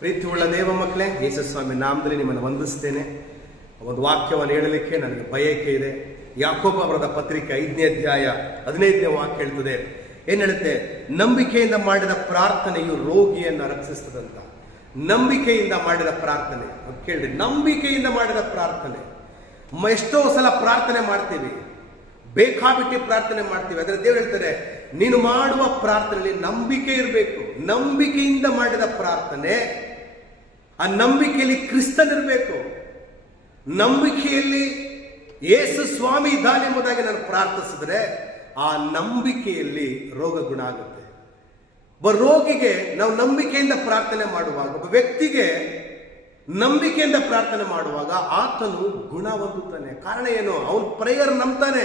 ಪ್ರೀತಿಯುಳ್ಳ ದೇವ ಮಕ್ಕಳೇ, ಯೇಸು ಸ್ವಾಮಿ ನಾಮದಲ್ಲಿ ನಿಮ್ಮನ್ನು ವಂದಿಸ್ತೇನೆ. ಒಂದು ವಾಕ್ಯವನ್ನು ಹೇಳಲಿಕ್ಕೆ ನನಗೆ ಬಯಕೆ ಇದೆ. ಯಾಕೋಬ ಬರೆದ ಪತ್ರಿಕೆ 5ನೇ ಅಧ್ಯಾಯ 15ನೇ ವಾಕ್ಯ ಹೇಳ್ತದೆ. ಏನ್ ಹೇಳುತ್ತೆ? ನಂಬಿಕೆಯಿಂದ ಮಾಡಿದ ಪ್ರಾರ್ಥನೆಯು ರೋಗಿಯನ್ನು ರಕ್ಷಿಸ್ತದಂತ. ನಂಬಿಕೆಯಿಂದ ಮಾಡಿದ ಪ್ರಾರ್ಥನೆ ಕೇಳ್ರಿ. ನಂಬಿಕೆಯಿಂದ ಮಾಡಿದ ಪ್ರಾರ್ಥನೆ. ಎಷ್ಟೋ ಸಲ ಪ್ರಾರ್ಥನೆ ಮಾಡ್ತೀವಿ, ಬೇಕಾಬಿಟ್ಟಿ ಪ್ರಾರ್ಥನೆ ಮಾಡ್ತೀವಿ. ಅದರ ದೇವರು ಹೇಳ್ತಾರೆ, ನೀನು ಮಾಡುವ ಪ್ರಾರ್ಥನೆಯಲ್ಲಿ ನಂಬಿಕೆ ಇರಬೇಕು. ನಂಬಿಕೆಯಿಂದ ಮಾಡಿದ ಪ್ರಾರ್ಥನೆ, ಆ ನಂಬಿಕೆಯಲ್ಲಿ ಕ್ರಿಸ್ತನಿರಬೇಕು. ನಂಬಿಕೆಯಲ್ಲಿ ಯೇಸು ಸ್ವಾಮಿ ಇದ್ದಾನೆ ಎಂಬುದಾಗಿ ನಾನು ಪ್ರಾರ್ಥಿಸಿದ್ರೆ ಆ ನಂಬಿಕೆಯಲ್ಲಿ ರೋಗ ಗುಣ ಆಗುತ್ತೆ. ಒಬ್ಬ ರೋಗಿಗೆ ನಾವು ನಂಬಿಕೆಯಿಂದ ಪ್ರಾರ್ಥನೆ ಮಾಡುವಾಗ, ಒಬ್ಬ ವ್ಯಕ್ತಿಗೆ ನಂಬಿಕೆಯಿಂದ ಪ್ರಾರ್ಥನೆ ಮಾಡುವಾಗ ಆತನು ಗುಣ ಹೊಂದುತ್ತಾನೆ. ಕಾರಣ ಏನು? ಅವನು ಪ್ರೇಯರ್ ನಂಬ್ತಾನೆ.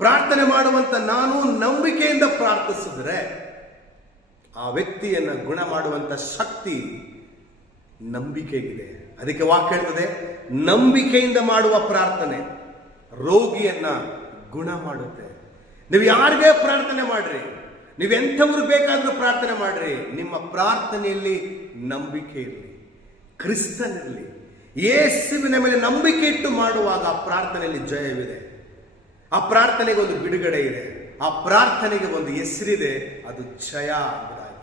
ಪ್ರಾರ್ಥನೆ ಮಾಡುವಂತ ನಾನು ನಂಬಿಕೆಯಿಂದ ಪ್ರಾರ್ಥಿಸಿದ್ರೆ ಆ ವ್ಯಕ್ತಿಯನ್ನ ಗುಣ ಮಾಡುವಂತ ಶಕ್ತಿ ನಂಬಿಕೆಗಿದೆ. ಅದಕ್ಕೆ ವಾಕ್ಯ ಹೇಳ್ತದೆ, ನಂಬಿಕೆಯಿಂದ ಮಾಡುವ ಪ್ರಾರ್ಥನೆ ರೋಗಿಯನ್ನ ಗುಣ ಮಾಡುತ್ತೆ. ನೀವು ಯಾರಿಗೇ ಪ್ರಾರ್ಥನೆ ಮಾಡ್ರಿ, ನೀವೆಂಥವ್ರು ಬೇಕಾದ್ರೂ ಪ್ರಾರ್ಥನೆ ಮಾಡ್ರಿ, ನಿಮ್ಮ ಪ್ರಾರ್ಥನೆಯಲ್ಲಿ ನಂಬಿಕೆ ಇರಲಿ, ಕ್ರಿಸ್ತನಿರಲಿ. ಯೇಸುವಿನ ಮೇಲೆ ನಂಬಿಕೆ ಇಟ್ಟು ಮಾಡುವಾಗ ಆ ಪ್ರಾರ್ಥನೆಯಲ್ಲಿ ಜಯವಿದೆ. ಆ ಪ್ರಾರ್ಥನೆಗೆ ಒಂದು ಬಿಡುಗಡೆ ಇದೆ. ಆ ಪ್ರಾರ್ಥನೆಗೆ ಒಂದು ಹೆಸರಿದೆ, ಅದು ಜಯ ಎಂಬುದಾಗಿ.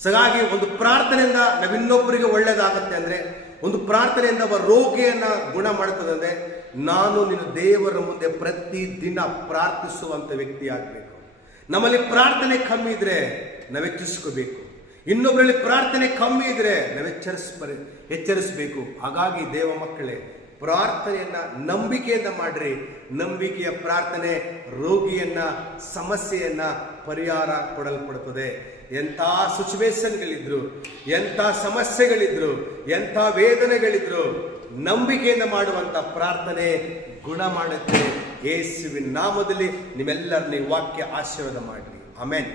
ಹಾಗಾಗಿ ಒಂದು ಪ್ರಾರ್ಥನೆಯಿಂದ ನಾವಿನ್ನೊಬ್ಬರಿಗೆ ಒಳ್ಳೇದಾಗತ್ತೆ ಅಂದ್ರೆ, ಒಂದು ಪ್ರಾರ್ಥನೆಯಿಂದ ಒಬ್ಬ ರೋಗಿಯನ್ನ ಗುಣ ಮಾಡುತ್ತದೆ ಅಂದ್ರೆ, ನಾನು ನೀನು ದೇವರ ಮುಂದೆ ಪ್ರತಿ ದಿನ ಪ್ರಾರ್ಥಿಸುವಂತ ವ್ಯಕ್ತಿ ಆಗಬೇಕು. ನಮ್ಮಲ್ಲಿ ಪ್ರಾರ್ಥನೆ ಕಮ್ಮಿ ಇದ್ರೆ ನಾವು ಹೆಚ್ಚಿಸ್ಕೋಬೇಕು. ಇನ್ನೊಬ್ಬರಲ್ಲಿ ಪ್ರಾರ್ಥನೆ ಕಮ್ಮಿ ಇದ್ರೆ ನಾವು ಎಚ್ಚರಿಸಬೇಕು. ಹಾಗಾಗಿ ದೇವ ಮಕ್ಕಳೇ, ಪ್ರಾರ್ಥನೆಯನ್ನ ನಂಬಿಕೆಯಿಂದ ಮಾಡ್ರಿ. ನಂಬಿಕೆಯ ಪ್ರಾರ್ಥನೆ ರೋಗಿಯನ್ನ, ಸಮಸ್ಯೆಯನ್ನ ಪರಿಹಾರ ಕೊಡಲ್ಪಡುತ್ತದೆ. ಎಂಥ ಸಿಚುವೇಶನ್ಗಳಿದ್ರು, ಎಂಥ ಸಮಸ್ಯೆಗಳಿದ್ರು, ಎಂಥ ವೇದನೆಗಳಿದ್ರು, ನಂಬಿಕೆಯಿಂದ ಮಾಡುವಂತ ಪ್ರಾರ್ಥನೆ ಗುಣ ಮಾಡುತ್ತೆ. ಯೇಸುವಿನ ನಾಮದಲ್ಲಿ ನಿಮ್ಮೆಲ್ಲರನ್ನ ಈ ವಾಕ್ಯ ಆಶೀರ್ವಾದ ಮಾಡ್ರಿ. ಆಮೆನ್.